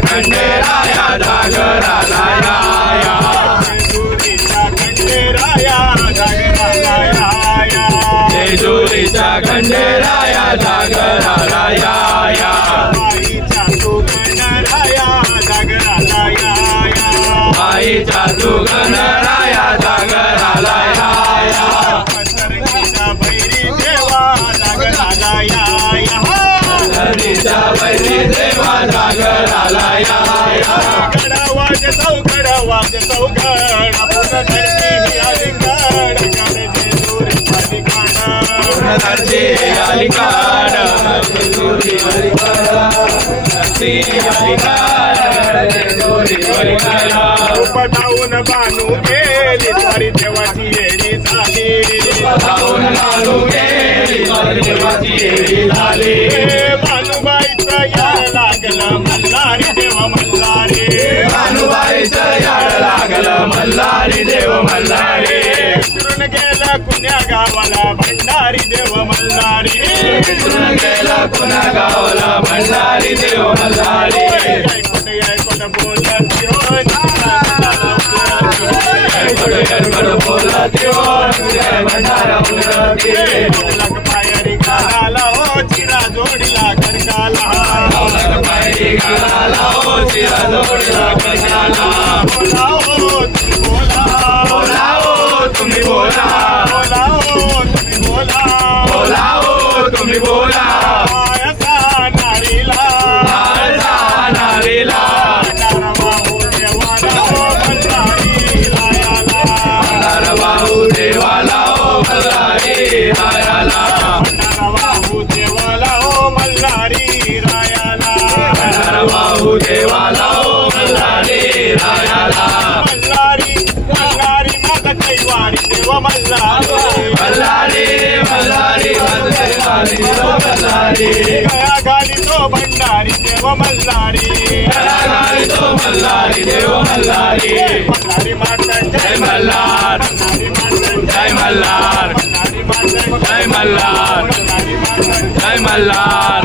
खंडेराया जागराला या जेजुरीच्या खंडेराया जागराला या आईच्या तू गणराया जागराला या हरीच्या वैरी देवा जागराला या गडवाज चौकड नरसी अलिकाड जेजुरी उपटाऊन बानू गेली सारी देवाची येडी झाली उपटाऊन बानू गेली सारी देवाची येडी झाली भानुबाईचं याड लागलं मल्हारी देव मल्हारी भानुबाईचं याड लागलं मल्हारी देव मल्हारी विसरून गेला कुण्या गावाला भंडारी देव मल्हारी विसरून गेला कुण्या गावाला भंडारी देव मल्हारी ऐकून बोलत भंडारा पायरी गाला हो चिरा जोडीला करकाला पायरी गाला हो चिरा जोडीला करकाला बोला हो तुम्ही बोला बोला हो तुम्ही बोला बोला हो बोला हो तुम्ही तुम्ही बोला बोला असा नारीला नारीला बाहू देवाला हो मल्हारी रायाला बाहू देवाला हो मल्हारी रायाला बाहू देवाला हो मल्हारी रायाला मल्हारी मल्हारी माझा कैवारी देव मल्हारी मल्हारी मल्हारी मल्हारी मल्हारी गया घाली तो भंडारी देव मल्हारी गया घाली तो मल्हारी देव मल्हारी मल्हारी माता जय मल्हार जय मल्हार जय मल्हार जय मल्हार